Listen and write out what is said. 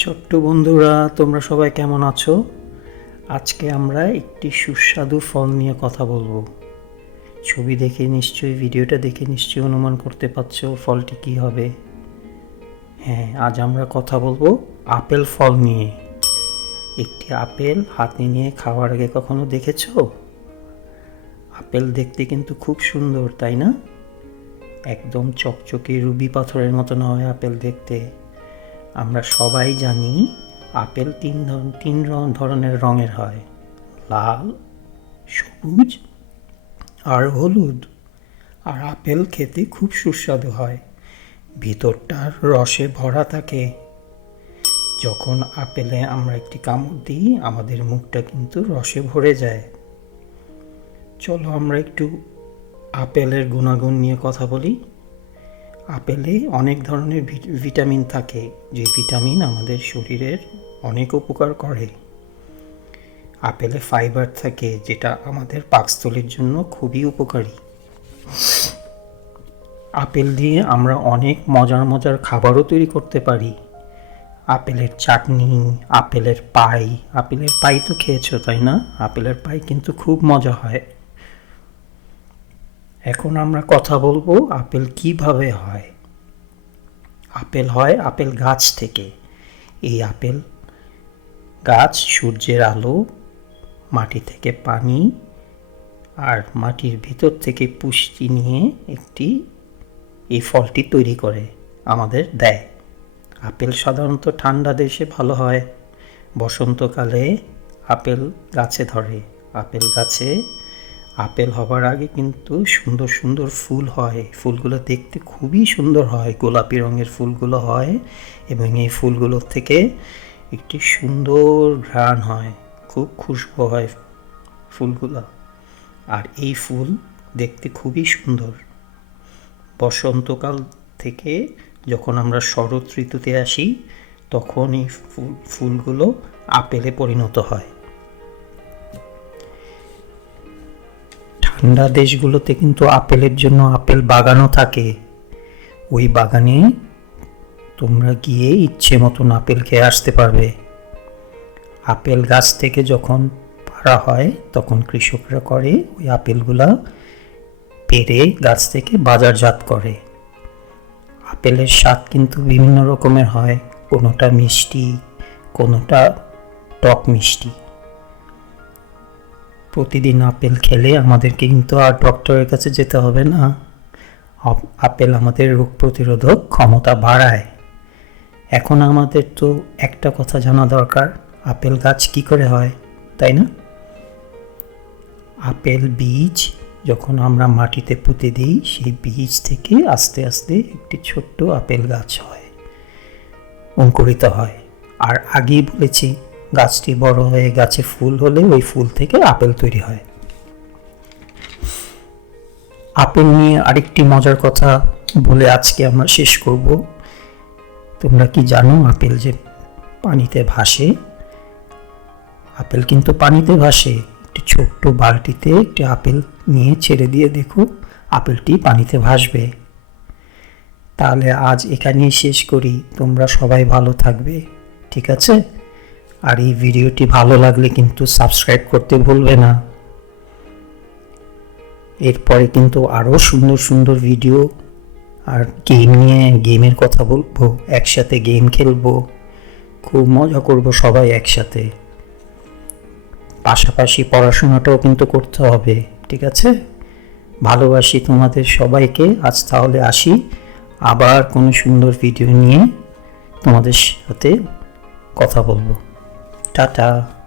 ছোট্ট বন্ধুরা, তোমরা সবাই কেমন আছো? আজকে আমরা একটি সুস্বাদু ফল নিয়ে কথা বলব। ছবি দেখে নিশ্চয়ই, ভিডিওটা দেখে নিশ্চয়ই অনুমান করতে পারছ ফলটি কি হবে। হ্যাঁ আজ আমরা কথা বলব আপেল ফল নিয়ে। একটি আপেল হাতে নিয়ে খাওয়ার আগে কখনো দেখেছ? আপেল দেখতে কিন্তু খুব সুন্দর, তাই না? একদম চকচকে রুবি পাথরের মতন হয় আপেল দেখতে। আমরা সবাই জানি আপেল তিন তিন ধরনের রঙের হয়। লাল, সবুজ আর হলুদ। আর আপেল খেতে খুব সুস্বাদু হয়। ভিতরটার রসে ভরা থাকে। যখন আপেলে আমরা একটি কামড় দিই, আমাদের মুখটা কিন্তু রসে ভরে যায়। চলো আমরা একটু আপেলের গুণাগুণ নিয়ে কথা বলি। আপেলে অনেক ধরনের ভিট- ভিটামিন থাকে, যে ভিটামিন আমাদের শরীরের অনেক উপকার করে। আপেলে ফাইবার থাকে, যেটা আমাদের পাকস্থলীর জন্য খুবই উপকারী। আপেল দিয়ে আমরা অনেক মজার মজার খাবারও তৈরি করতে পারি। আপেলের চাটনি, আপেলের পাই আপেলের পাই তো খেয়েছো, তাই না? আপেলের পাই কিন্তু খুব মজা হয়। এখন আমরা কথা বলব আপেল কীভাবে হয়। আপেল হয় আপেল গাছ থেকে। এই আপেল গাছ সূর্যের আলো, মাটি থেকে পানি আর মাটির ভিতর থেকে পুষ্টি নিয়ে একটি, এই ফলটি তৈরি করে, আমাদের দেয়। আপেল সাধারণত ঠান্ডা দেশে ভালো হয়। বসন্তকালে আপেল গাছে ধরে। আপেল গাছে আপেল হবার আগে কিন্তু সুন্দর সুন্দর ফুল হয়। ফুলগুলো দেখতে খুবই সুন্দর হয়। গোলাপি রঙের ফুলগুলো হয় এবং এই ফুলগুলোর থেকে একটি সুন্দর ঘ্রাণ হয়। খুব খুশবু হয় ফুলগুলো। আর এই ফুল দেখতে খুবই সুন্দর। বসন্তকাল থেকে যখন আমরা শরৎ ঋতুতে আসি, তখন এই ফুল, ফুলগুলো আপেলে পরিণত হয়। ঠান্ডা দেশগুলোতে কিন্তু আপেলের জন্য আপেল বাগানও থাকে। ওই বাগানে তোমরা গিয়ে ইচ্ছে মতন আপেল খেয়ে আসতে পারবে। আপেল গাছ থেকে যখন পাড়া হয়, তখন কৃষকরা করে ওই আপেলগুলা পেরে গাছ থেকে বাজারজাত করে। আপেলের স্বাদ কিন্তু বিভিন্ন রকমের হয়। কোনোটা মিষ্টি, কোনোটা টক মিষ্টি। প্রতিদিন আপেল খেলে আমাদেরকে কিন্তু আর ডক্টরের কাছে যেতে হবে না। আপেল আমাদের রোগ প্রতিরোধক ক্ষমতা বাড়ায়। এখন আমাদের তো একটা কথা জানা দরকার, আপেল গাছ কি করে হয়, তাই না? আপেল বীজ যখন আমরা মাটিতে পুঁতে দিই, সেই বীজ থেকে আস্তে আস্তে একটি ছোট্ট আপেল গাছ হয়, অঙ্কুরিত হয়। আর আগেই বলেছি গাছটি বড় হয়ে গাছে ফুল হলে ওই ফুল থেকে আপেল তৈরি হয়। আপেল নিয়ে আরেকটি মজার কথা বলে আজকে আমরা শেষ করব। তোমরা কি জানো আপেল যে পানিতে ভাসে? আপেল কিন্তু পানিতে ভাসে। একটি ছোট্ট বালতিতে একটি আপেল নিয়ে ছেড়ে দিয়ে দেখো আপেলটি পানিতে ভাসবে। তাহলে আজ এখানেই শেষ করি। তোমরা সবাই ভালো থাকবে। ঠিক আছে? আর এই ভিডিওটি ভালো লাগলে কিন্তু সাবস্ক্রাইব করতে ভুলবে না। এরপরে কিন্তু আরও সুন্দর সুন্দর ভিডিও আর গেম নিয়ে গেমের কথা বলব, একসাথে গেম খেলব, খুব মজা করব সবাই একসাথে। পাশাপাশি পড়াশোনাটাও কিন্তু করতে হবে, ঠিক আছে? ভালোবাসি তোমাদের সবাইকে, আজ তাহলে আসি। আবার কোনো সুন্দর ভিডিও নিয়ে তোমাদের সাথে কথা বলব। Ta ta.